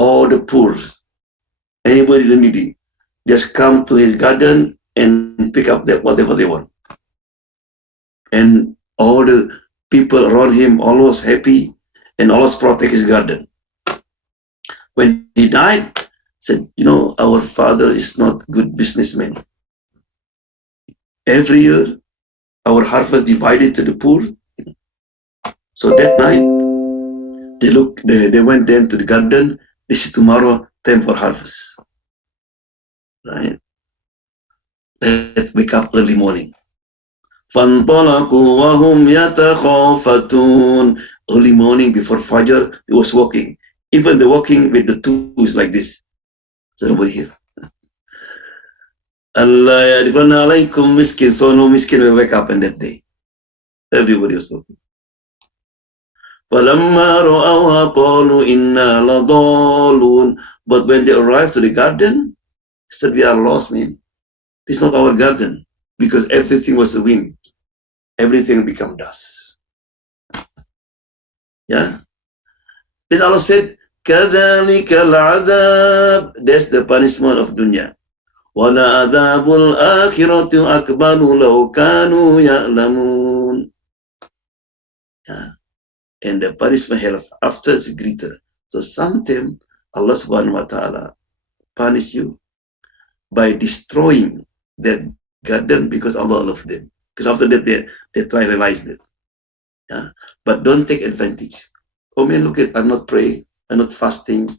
all the poor, anybody needy, just come to his garden and pick up whatever they want. And all the people around him always happy and always protect his garden. When he died, said, our father is not good businessman. Every year, our harvest divided to the poor. So that night, they went then to the garden. They said, tomorrow, time for harvest. Right? Let's wake up early morning. فَانْطَلَقُوا وَهُمْ يَتَخَافَتُونَ. Early morning before Fajr, he was walking. Even the walking with the tools like this. So nobody here. Allah yadifana alaykum miskin. So no miskin will wake up in that day. Everybody was looking. فَلَمَّا رَأَوْهَا قَالُوا إِنَّا لَضَالُونَ. But when they arrived to the garden, he said, we are lost, man. It's not our garden. Because everything was the wind. Everything become dust. Yeah? Then Allah said, كَذَلِكَ الْعَذَابِ. That's the punishment of dunya. وَلَعَذَابُ الْآخِرَةِ أَكْبَرُ لَوْ كَانُوا يَعْلَمُونَ. Yeah. And the punishment after is greater. So sometimes Allah subhanahu wa ta'ala punish you by destroying that garden because Allah loved them. Because after that they try to realize that. Yeah? But don't take advantage. Oh man, look at, I'm not praying, I'm not fasting,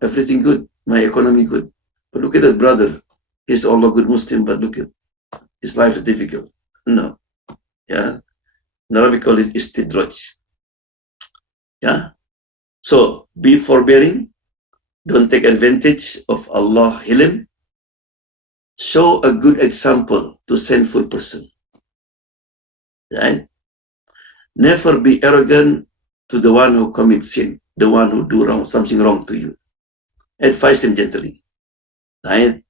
everything good, my economy good. But look at that brother. He's Allah good Muslim, but look at his life is difficult. No. Yeah. In Arabic call it istidraj. Yeah. So be forbearing. Don't take advantage of Allah Haleem. Show a good example to sinful person. Right? Never be arrogant to the one who commits sin, the one who do wrong, something wrong to you. Advise him gently. Right?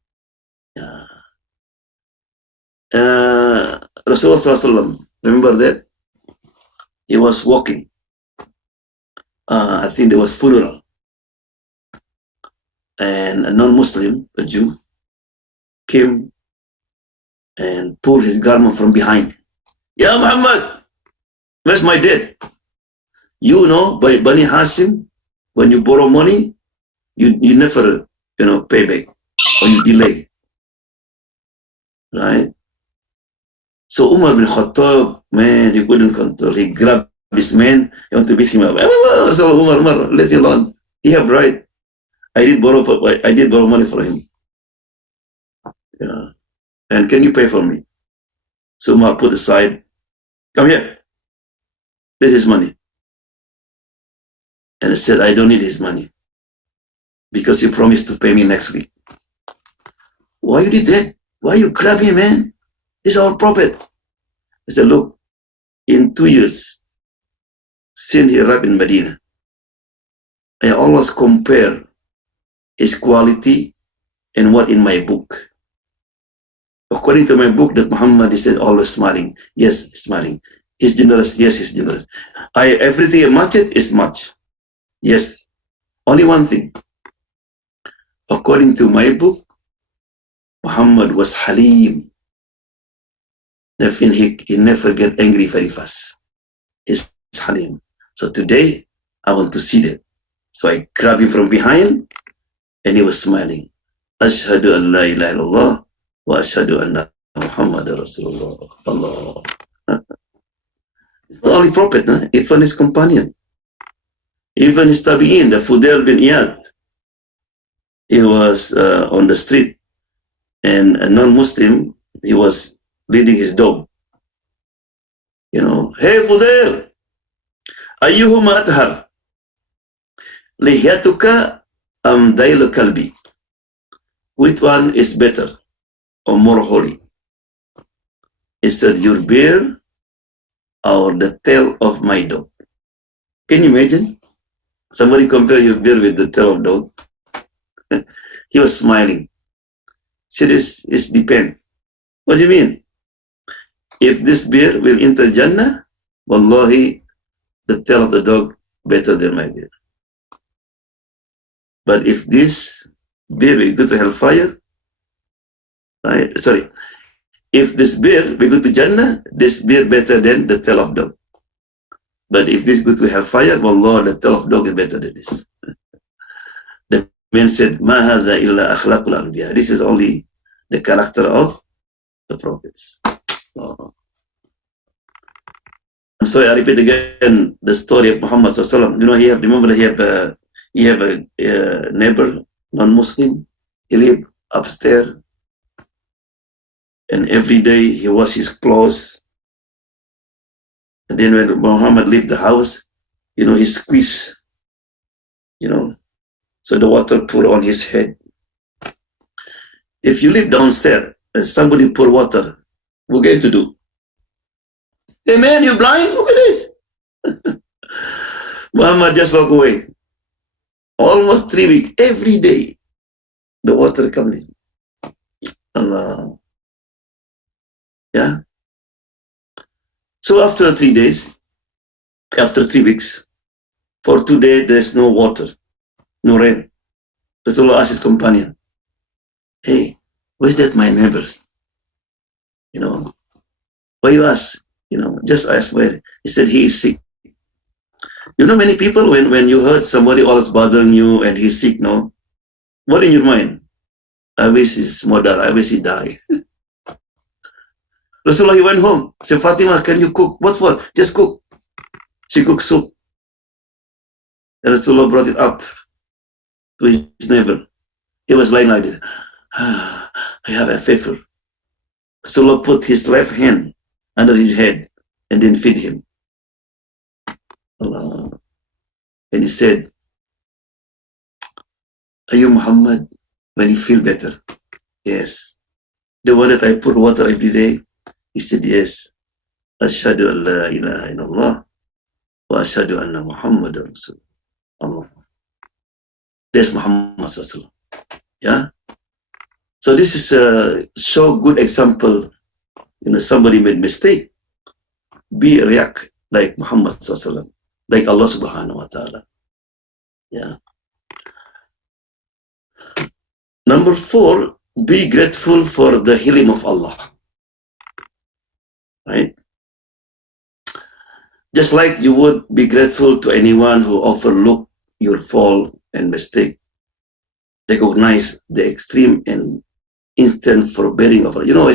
Rasulullah SAW, remember that? He was walking. I think there was funeral. And a non-Muslim, a Jew, came and pulled his garment from behind. Ya Muhammad, where's my debt? You know, by Bani Hashim, when you borrow money, you never, pay back, or you delay. Right? So Umar bin Khattab, man, he couldn't control. He grabbed this man, he wanted to beat him up. So Umar, let him alone. He have right. I did borrow money for him. Yeah. And can you pay for me? So Umar put aside, come here. This is money. And he said, I don't need his money. Because you promised to pay me next week. Why you did that? Why you grab him, man? He's our prophet. He said, look, in 2 years, since he arrived in Medina, I always compare his quality and what in my book. According to my book, that Muhammad is always smiling. Yes, smiling. He's generous. Yes, he's generous. Everything I match it is much. Yes. Only one thing. According to my book, Muhammad was Haleem. He never get angry very fast. He's Haleem. So today, I want to see that. So I grabbed him from behind, and he was smiling. Ashhadu an la ilaha illallah wa ashhadu anna Muhammad Rasulullah. Allah. It's not only prophet, even his companion. Even his tabi'in, the Fudail bin Iyad. He was on the street, and a non-Muslim, he was leading his dog. Hey Fudail, ayyuhuma athar, lihyatuka am dailu kalbi? Which one is better or more holy? Is that your beard or the tail of my dog? Can you imagine? Somebody compare your beard with the tail of dog. He was smiling. See, this is depend. What do you mean? If this beard will enter Jannah, wallahi, the tail of the dog better than my beard. But if this beer will go to hellfire, right? Sorry, if this beer will go to Jannah, this beer better than the tail of dog. But if this go to hellfire, wallah, the tail of dog is better than this. The man said, "Ma hadha illa akhlaqul anbiya." This is only the character of the prophets. Oh. I'm sorry, I repeat again the story of Muhammad sallallahu alaihi wasallam. Remember he have a neighbor, non-Muslim. He lived upstairs, and every day he washed his clothes. And then when Muhammad left the house, he squeezed, so the water poured on his head. If you live downstairs and somebody pour water, what are you going to do? Hey man, you blind? Look at this. Muhammad just walk away. Almost 3 weeks, every day, the water comes. Allah. Yeah. So after 3 days, after 3 weeks, for 2 days there's no water, no rain. Rasulullah asked his companion, "Hey, where's that my neighbors? Why you ask? Just ask where." He said, "He is sick." Many people, when you heard somebody always bothering you and he's sick, no? What in your mind? I wish his mother, I wish he die. Rasulullah, he went home. Said, "Fatima, can you cook?" "What for?" "Just cook." She cooked soup. And Rasulullah brought it up to his neighbor. He was lying like this. "I have a fever." Rasulullah put his left hand under his head and then feed him. Allah. And he said, "Are you Muhammad when you feel better?" "Yes." "The one that I put water every day?" He said, "Yes." "Ashhadu an la ilaha illallah wa ashhadu anna Muhammadan Rasulullah." That's Muhammad sallallahu. Yeah. So this is a so good example. Somebody made mistake. React like Muhammad sallallahu, like Allah subhanahu wa ta'ala. Yeah. Number 4, be grateful for the healing of Allah. Right? Just like you would be grateful to anyone who overlooked your fall and mistake. Recognize the extreme and instant forbearing of Allah.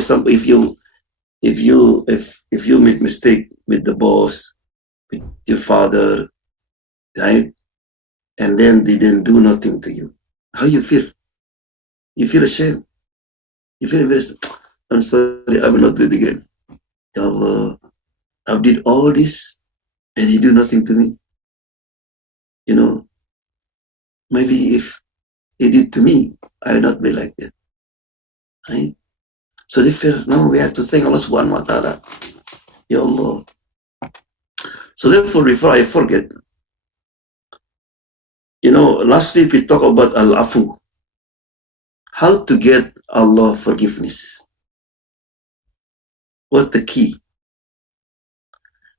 If you make mistake with the boss, with your father, right? And then they didn't do nothing to you. How you feel? You feel ashamed. You feel embarrassed. "I'm sorry, I will not do it again. Ya Allah, I did all this and he do nothing to me. Maybe if he did to me, I will not be like that." Right? So they feel, no, we have to thank Allah subhanahu wa ta'ala. Ya Allah. So therefore, before I forget, last week we talked about al-afu. How to get Allah forgiveness. What's the key?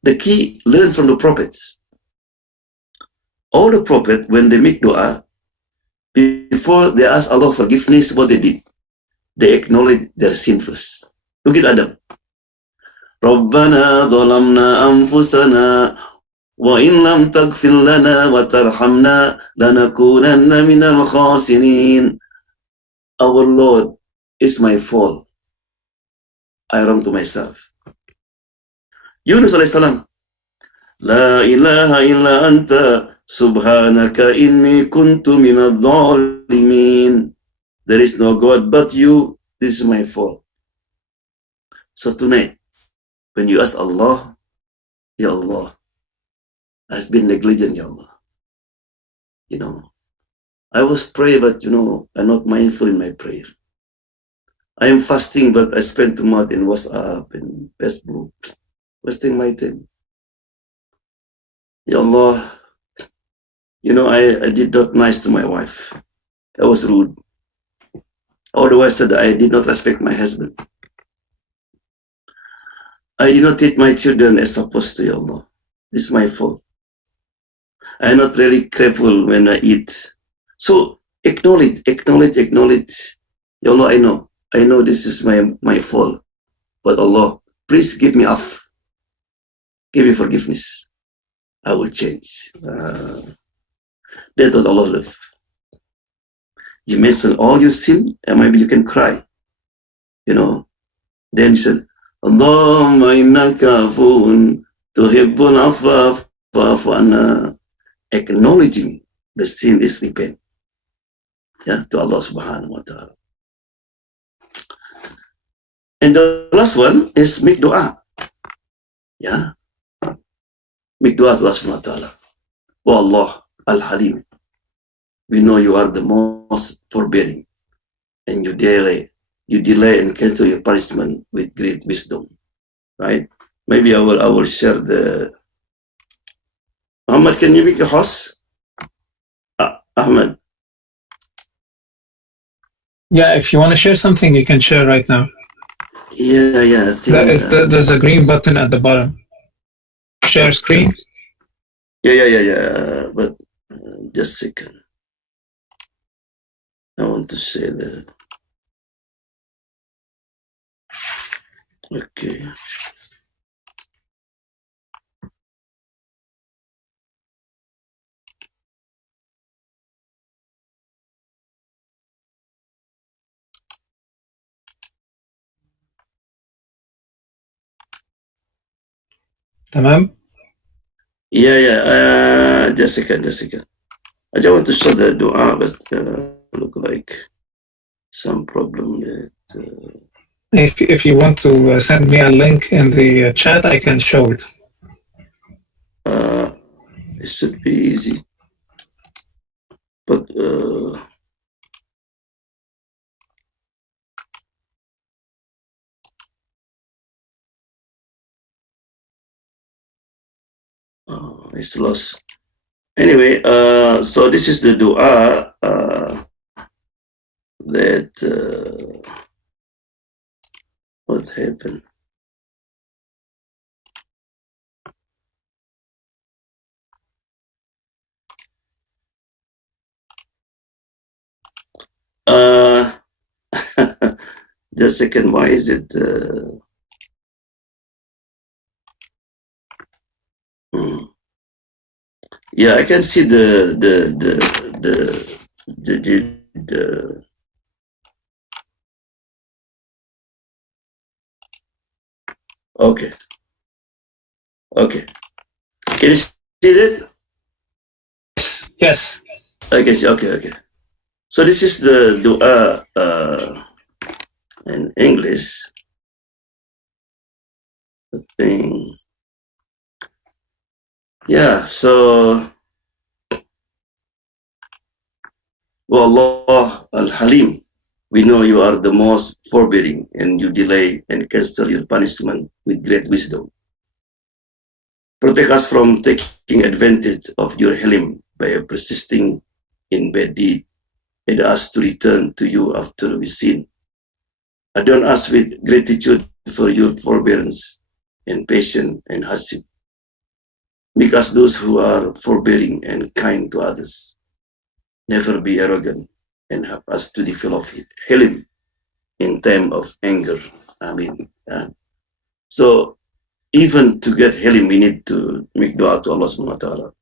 The key, learn from the prophets. All the prophets, when they make dua, before they ask Allah forgiveness, what they did? They acknowledge their sin first. Look at Adam. "Rabbana dhalamna anfusana wa in lam taghfir lana wa tarhamna lanakunanna minal khasirin." Our Lord, it's my fault. I wrong to myself. Yunus alayhi salam, "La ilaha illa anta subhanaka inni kuntu minadh dhalimin." There is no God but you. This is my fault. So tonight, when you ask Allah, Ya Allah, I've been negligent, Ya Allah. I was praying, but I'm not mindful in my prayer. I am fasting, but I spend too much in WhatsApp and Facebook, wasting my time. Ya Allah, I did not nice to my wife. I was rude. Otherwise, I did not respect my husband. I did not treat my children as supposed to, Ya Allah. This is my fault. I am not really careful when I eat. So acknowledge. Ya Allah, I know this is my fault, but Allah, please give me off, give me forgiveness. I will change. That's what Allah love. You mention all your sin, and maybe you can cry. Then he said, Allahumma innaka afuun tuhibbul afwa fa'fu anna. Acknowledging the sin is repent. To Allah subhanahu wa ta'ala. And the last one is make dua. Make dua to Allah subhanahu wa ta'ala. Oh Allah, Al-Haleem, we know you are the most forbearing, and you delay and cancel your punishment with great wisdom. Right? Maybe I will share the. Muhammad, can you make a host? Ahmed. Yeah, if you want to share something, you can share right now. Yeah. There's a green button at the bottom. Share screen. Yeah. But just a second. I want to say that. Okay. Tamam? Yeah. Just a second. I just want to show the dua, but look like some problem that. If you want to send me a link in the chat, I can show it. It should be easy, but it's lost. Anyway, so this is the dua that what happened. Just a second, why is it yeah, I can see the okay. Can you see it? Yes. Okay. So this is the dua in English. The thing. Yeah, so oh Allah Al-Haleem, we know you are the most forbearing, and you delay and cancel your punishment with great wisdom. Protect us from taking advantage of your Haleem by persisting in bad deed, and us to return to you after we sin. Adorn us with gratitude for your forbearance and patience and hardship. Make us those who are forbearing and kind to others. Never be arrogant, and help us to develop Haleem in time of anger. Amen. So even to get Haleem, we need to make dua to Allah subhanahu wa ta'ala.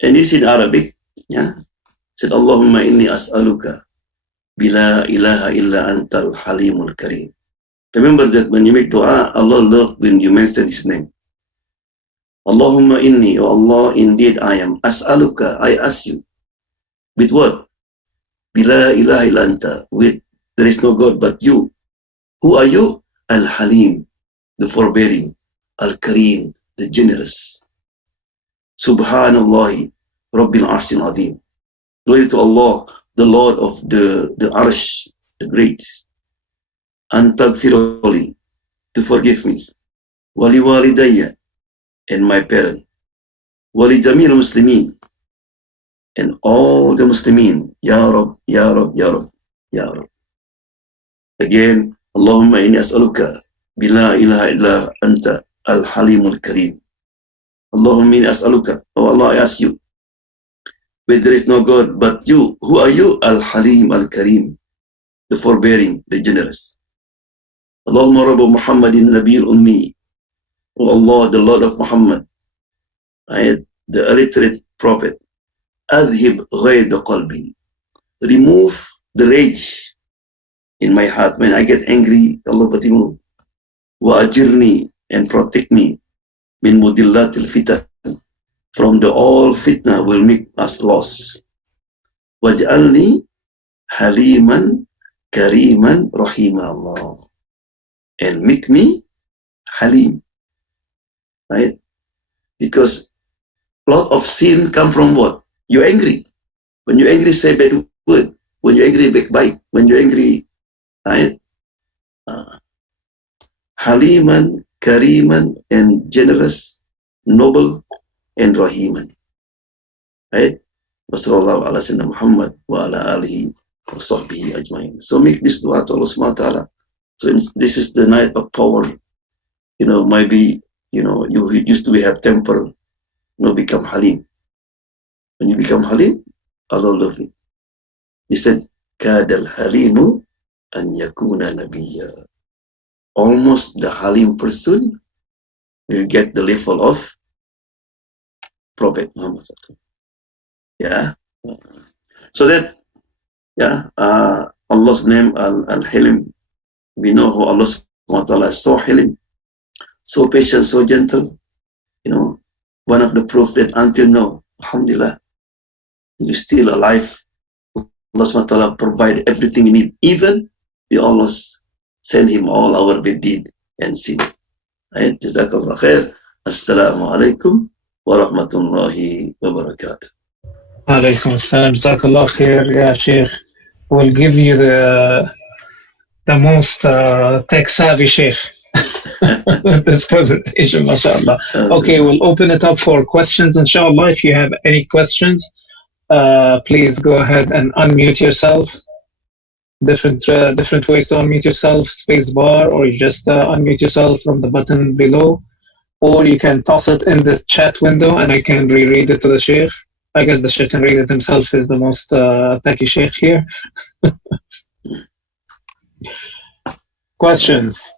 And this in Arabic, said Allahumma inni as'aluka bila ilaha illa antal halimul kareem. Remember that when you make dua, Allah loves when you mention His name. Allahumma inni, oh Allah, indeed I am. As'aluka, I ask you. With what? Bila ilaha illa anta. With there is no God but you. Who are you? Al-Haleem, the forbearing. Al-Kareem, the generous. Subhanallah, Rabbil Arshil Azim. Glory to Allah, the Lord of the Arsh, the great. Antagfiruli, to forgive me. Wali walidayya, and my parent. Wali jamil muslimin, and all the Muslimin. Ya Rab, Ya Rab, Ya Rab, Ya Rab. Again, Allahumma inni as'aluka bila ilaha illa anta al-halimul kareem. Allahumma inni as'aluka, oh Allah, I ask you, where there is no God but you. Who are you? Al-Haleem Al-Kareem, the forbearing, the generous. Allahumma Rabbu Muhammadin Nabil Ummi. O Allah, the Lord of Muhammad, the illiterate prophet. Adhib ghayda qalbi. Remove the rage in my heart. When I get angry, Allah remove. Wa ajirni, and protect me. Min mudillatil fitan. From the all fitna will make us lost. Waj'alni haliman kariman rahima Allah. And make me halim. Right? Because a lot of sin come from what? You're angry. When you're angry, say bad word. When you're angry, backbite. When you're angry, right? Haliman, Kariman, and generous, noble, and Rahiman. Right? Wasallallahu ala sayyidina Muhammad wa ala alihi wa sahbihi ajma'in. So make this dua to Allah subhanahu wa ta'ala. So this is the night of power. You know, maybe, you know, you used to have temper, become Halim. When you become Halim, Allah love you. He said, Kadal Halimu an yakuna nabiyya. Almost the Halim person will get the level of Prophet Muhammad. Yeah. So that, yeah, Allah's name, Al-Halim. We know who Allah subhanahu wa ta'ala is so Halim, so patient, so gentle. You know, one of the proof that until now, alhamdulillah, you're still alive. Allah subhanahu wa ta'ala provide everything you need. Even we almost send him all our bad deed and sin. Right? Jazakallah khair. Assalamu alaikum wa rahmatullahi wa barakatuh. Alaikum assalam. Jazakallah khair, ya Sheikh. We'll give you the most tech-savvy Sheikh this presentation, mashallah. Okay, we'll open it up for questions, inshallah. If you have any questions, please go ahead and unmute yourself. Different ways to unmute yourself, space bar, or you just unmute yourself from the button below, or you can toss it in the chat window and I can reread it to the Sheikh. I guess the Sheikh can read it himself, is the most techie Sheikh here. Questions?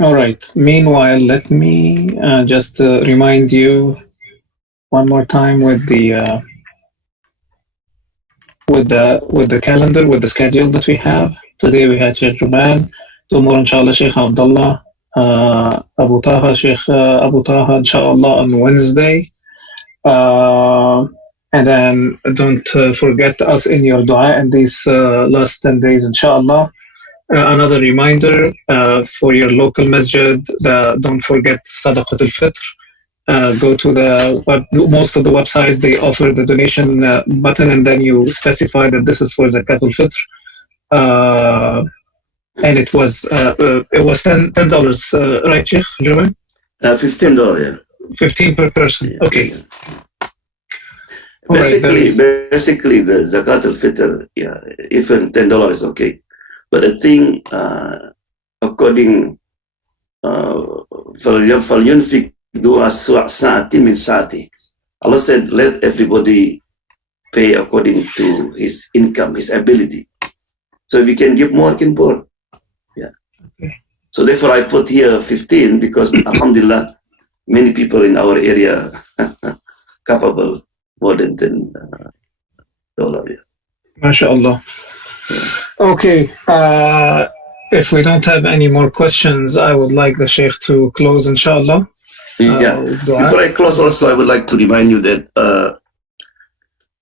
All right. Meanwhile, let me just remind you one more time with the calendar, with the schedule that we have. Today we had Sheikh Joban. Tomorrow, inshallah, Sheikh Abdullah, Abu Taha, Sheikh Abu Taha, inshallah, on Wednesday. And then don't forget us in your dua in these last 10 days, inshallah. Another reminder for your local masjid, don't forget Sadaqat al-Fitr. Go to most of the websites, they offer the donation button, and then you specify that this is for Zakat al-Fitr. And it was $10, right, Sheikh Joban? $15, yeah. 15 per person. Okay. Basically, the Zakat al-Fitr, yeah, even $10 is okay. But I think, according, فَلْيُنْفِقْ ذُو سَعَةٍ مِنْ سَعَتِهِ. Allah said, let everybody pay according to his income, his ability. So if you can give more, you can pour. Yeah. Okay. So therefore, I put here 15 because, alhamdulillah, many people in our area capable more than $10. Yeah. MashaAllah. Yeah. Okay. If we don't have any more questions, I would like the Sheikh to close, inshallah. Yeah. Before I close, also, I would like to remind you that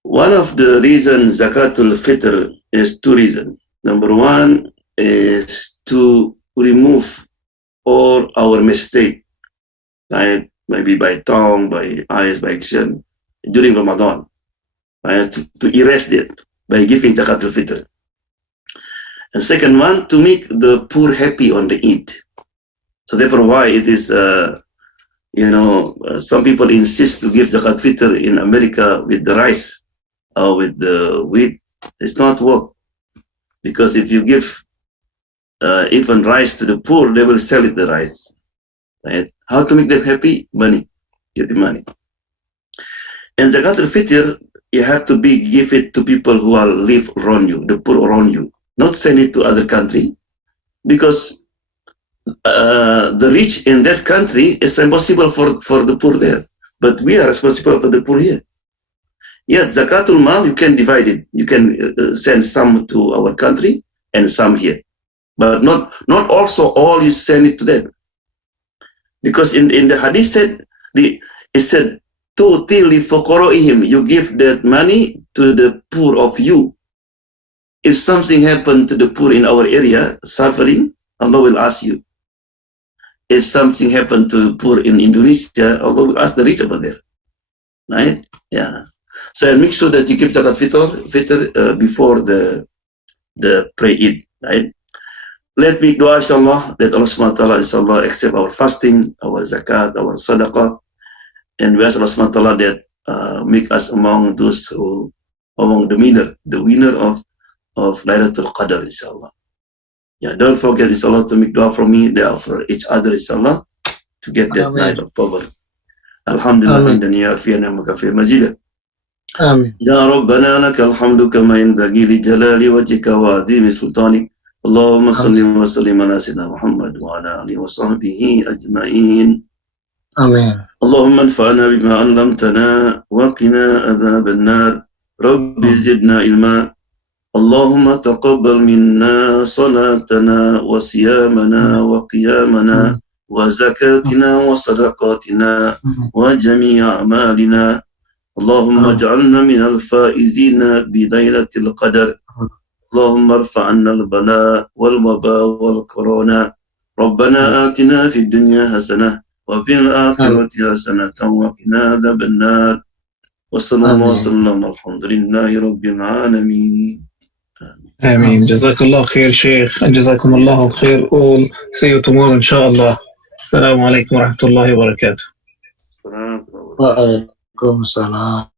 one of the reasons Zakatul Fitr is two reasons. Number one is to remove all our mistake, right? Maybe by tongue, by eyes, by action during Ramadan, right? To erase it by giving Zakatul Fitr. And second one, to make the poor happy on the Eid. So therefore, why it is, some people insist to give Zakat Fitr in America with the rice or with the wheat. It's not work. Because if you give even rice to the poor, they will sell it the rice. Right? How to make them happy? Money. Get the money. And zakat al-fitr, you have to give it to people who are live around you, the poor around you. Not send it to other country, because the rich in that country is responsible for the poor there. But we are responsible for the poor here. Yet zakatul mal, you can divide it. You can send some to our country and some here. But not also all you send it to them. Because in the hadith said, it said, tu'ti li fuqara'ihim, you give that money to the poor of you. If something happened to the poor in our area, suffering, Allah will ask you. If something happened to poor in Indonesia, Allah will ask the rich over there. Right? Yeah. So make sure that you keep zakat fitr before the pray Eid. Right? Let me dua inshallah that Allah subhanahu wa ta'ala inshallah accept our fasting, our zakat, our sadaqah. And we ask Allah subhanahu wa ta'ala that make us among those who, among the winner of Laylatul Qadr inshallah. Yeah, don't forget inshallah to make dua from me, there for each other inshallah, to get that night of power. Alhamdulillah, hamdan yafiyan wa kafiyan mazida. Amin. Ya Rabbana lakal hamdu kama yanbaghi li jalali wajhika wa adhimi sultanik. Allahumma salli wa sallim ala sayyidina Muhammad wa ala alihi wa sahbihi ajma'in. Amin. Allahumma anfa'na bima 'allamtana wa qina adhaban nar. Rabbi zidna ilma. Allahumma taqabbal minna salatana wa siyamana wa qiyamana wa zakatina wa sadaqatina wa jami'a a'malina. Allahumma ij'alna min al-faizina bi laylatil qadr. اللهم ارفع عنا البلاء والوباء والكورونا. ربنا آتنا في الدنيا حسنة وفي الآخرة حسنة وقنا عذاب النار. وصلى الله وسلم الحمد لله رب العالمين. Ameen. Jazakallah khair, Sheikh. And Jazakumullahu khair all. See you tomorrow, inshallah. Assalamu alaikum wa rahmatullahi wa barakatuh. Waalaikumsalam.